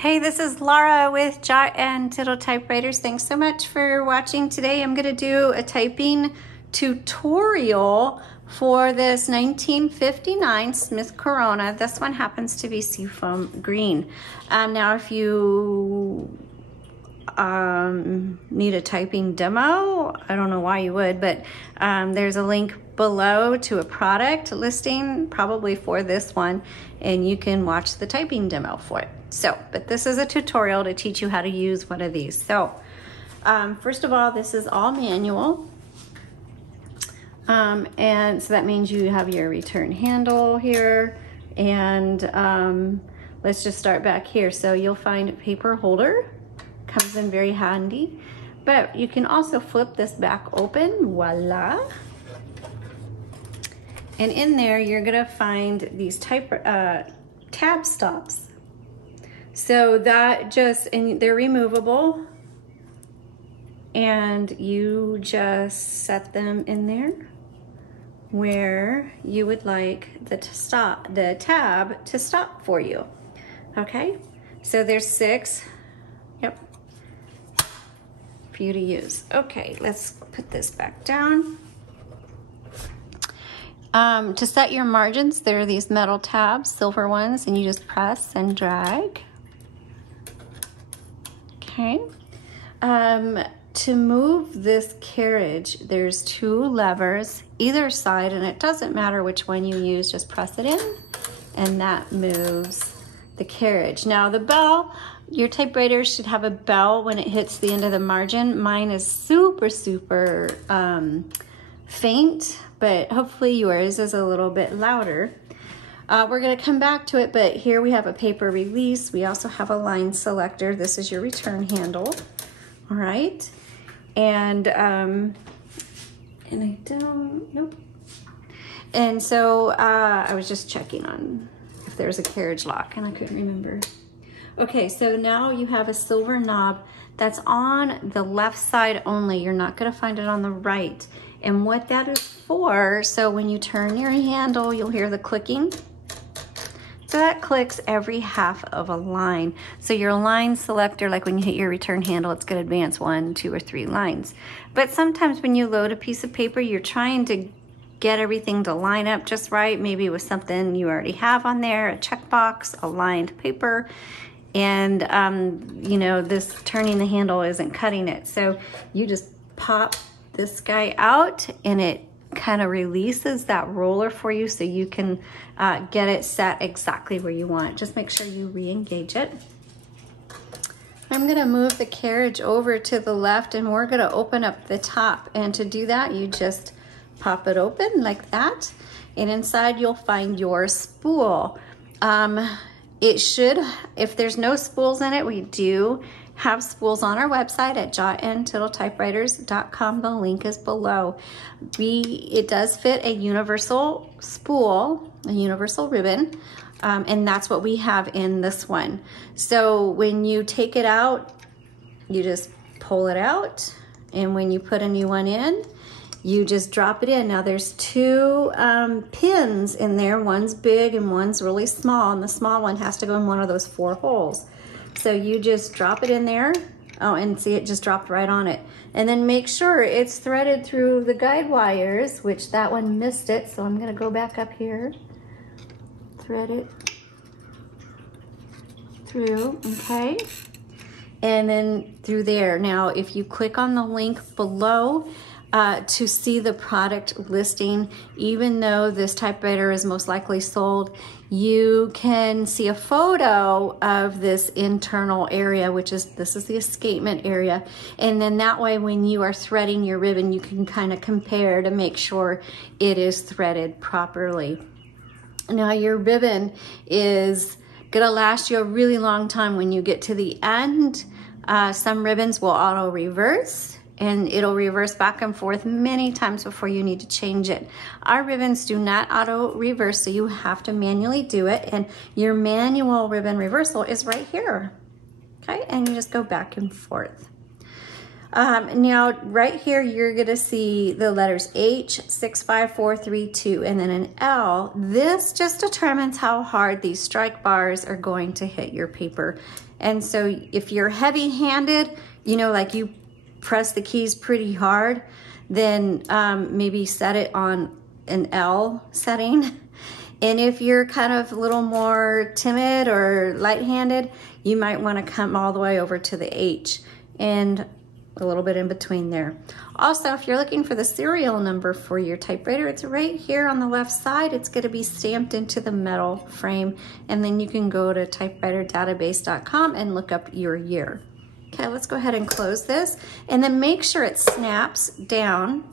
Hey, this is Laura with Jot and Tittle Typewriters. Thanks so much for watching today. I'm gonna do a typing tutorial for this 1959 Smith Corona. This one happens to be seafoam green. Now if you need a typing demo, I don't know why you would, but there's a link below to a product listing, probably for this one, and you can watch the typing demo for it. So, but this is a tutorial to teach you how to use one of these. So, first of all, this is all manual. And so that means you have your return handle here, and let's just start back here. So you'll find a paper holder, comes in very handy, but you can also flip this back open, voila. And in there, you're gonna find these tab stops. So that and they're removable, and you just set them in there where you would like the tab to stop for you. Okay, so there's 6, yep, for you to use. Okay, let's put this back down. To set your margins, there are these metal tabs, silver ones, and you just press and drag. Okay. To move this carriage, there's 2 levers either side, and it doesn't matter which one you use, just press it in, and that moves the carriage. Now the bell, your typewriter should have a bell when it hits the end of the margin. Mine is super faint, but hopefully yours is a little bit louder. We're gonna come back to it, but here we have a paper release. We also have a line selector. This is your return handle, all right? And I don't, nope. And so I was just checking on if there's a carriage lock, and I couldn't remember. Okay, so now you have a silver knob that's on the left side only. You're not gonna find it on the right. And what that is for, so when you turn your handle, you'll hear the clicking. So that clicks every half of a line. So your line selector, like when you hit your return handle, it's gonna advance 1, 2, or 3 lines. But sometimes when you load a piece of paper, you're trying to get everything to line up just right, maybe with something you already have on there, a checkbox, a lined paper, and you know, this turning the handle isn't cutting it. So you just pop this guy out, and it kind of releases that roller for you, so you can get it set exactly where you want it. Just make sure you re-engage it. I'm gonna move the carriage over to the left, and we're gonna open up the top. And to do that, you just pop it open like that, and inside you'll find your spool. It should, if there's no spools in it, we do have spools on our website at jotandtittletypewriters.com. The link is below. It does fit a universal spool, a universal ribbon, and that's what we have in this one. So when you take it out, you just pull it out, and when you put a new one in, you just drop it in. Now there's 2 pins in there. One's big and one's really small, and the small one has to go in one of those 4 holes. So you just drop it in there. Oh, and see, it just dropped right on it. And then make sure it's threaded through the guide wires, which that one missed it. So I'm gonna go back up here, thread it through, okay? And then through there. Now, if you click on the link below, to see the product listing, even though this typewriter is most likely sold, you can see a photo of this internal area, this is the escapement area. And then that way, when you are threading your ribbon, you can kind of compare to make sure it is threaded properly. Now your ribbon is gonna last you a really long time when you get to the end. Some ribbons will auto reverse, and it'll reverse back and forth many times before you need to change it. Our ribbons do not auto reverse, so you have to manually do it, and your manual ribbon reversal is right here, okay? And you just go back and forth. Now, right here, you're gonna see the letters H, 65432, and then an L. This just determines how hard these strike bars are going to hit your paper. And so if you're heavy-handed, you know, like you press the keys pretty hard, then maybe set it on an L setting. And if you're kind of a little more timid or light-handed, you might want to come all the way over to the H and a little bit in between there. Also, if you're looking for the serial number for your typewriter, it's right here on the left side. It's going to be stamped into the metal frame, and then you can go to typewriterdatabase.com and look up your year. Okay, let's go ahead and close this, and then make sure it snaps down.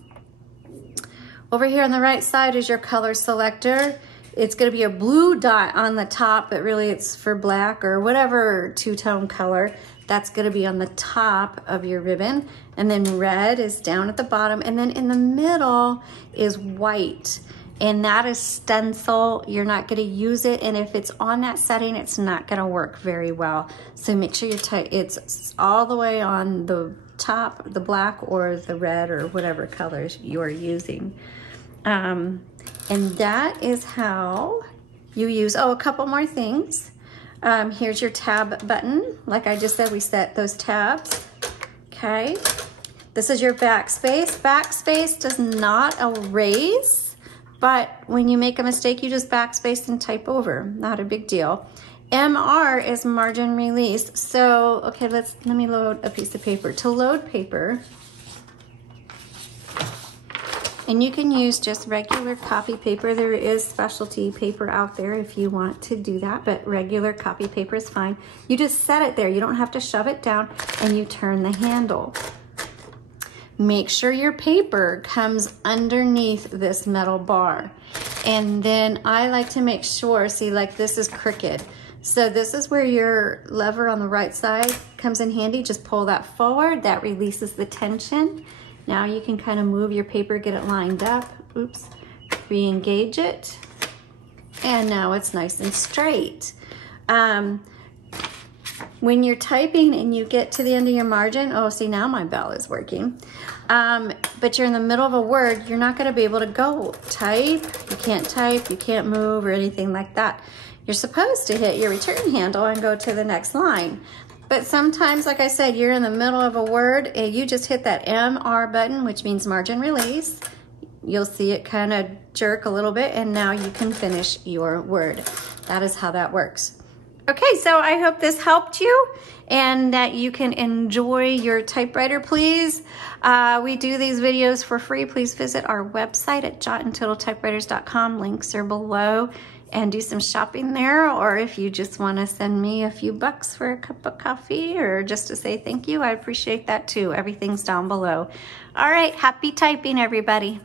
Over here on the right side is your color selector. It's going to be a blue dot on the top, but really it's for black or whatever two-tone color. That's going to be on the top of your ribbon. And then red is down at the bottom. And then in the middle is white. And that is stencil. You're not going to use it. And if it's on that setting, it's not going to work very well. So make sure it's all the way on the top, the black or the red or whatever colors you're using. And that is how you use, oh, a couple more things. Here's your tab button. Like I just said, we set those tabs. Okay. This is your backspace. Backspace does not erase, but when you make a mistake, you just backspace and type over. Not a big deal. MR is margin release. So, okay, let me load a piece of paper. To load paper, and you can use just regular copy paper. There is specialty paper out there if you want to do that, but regular copy paper is fine. You just set it there. You don't have to shove it down, and you turn the handle. Make sure your paper comes underneath this metal bar. And then I like to make sure, see, like this is crooked. So this is where your lever on the right side comes in handy. Just pull that forward. That releases the tension. Now you can kind of move your paper, get it lined up. Oops, re-engage it. And now it's nice and straight. When you're typing and you get to the end of your margin, oh, see, now my bell is working. But you're in the middle of a word, you're not gonna be able to go type, you can't move or anything like that. You're supposed to hit your return handle and go to the next line. But sometimes, like I said, you're in the middle of a word and you just hit that MR button, which means margin release. You'll see it kind of jerk a little bit, and now you can finish your word. That is how that works. Okay, so I hope this helped you and that you can enjoy your typewriter, please. We do these videos for free. Please visit our website at jotandtittletypewriters.com. Links are below, and do some shopping there. Or if you just want to send me a few bucks for a cup of coffee or just to say thank you, I appreciate that too. Everything's down below. All right, happy typing, everybody.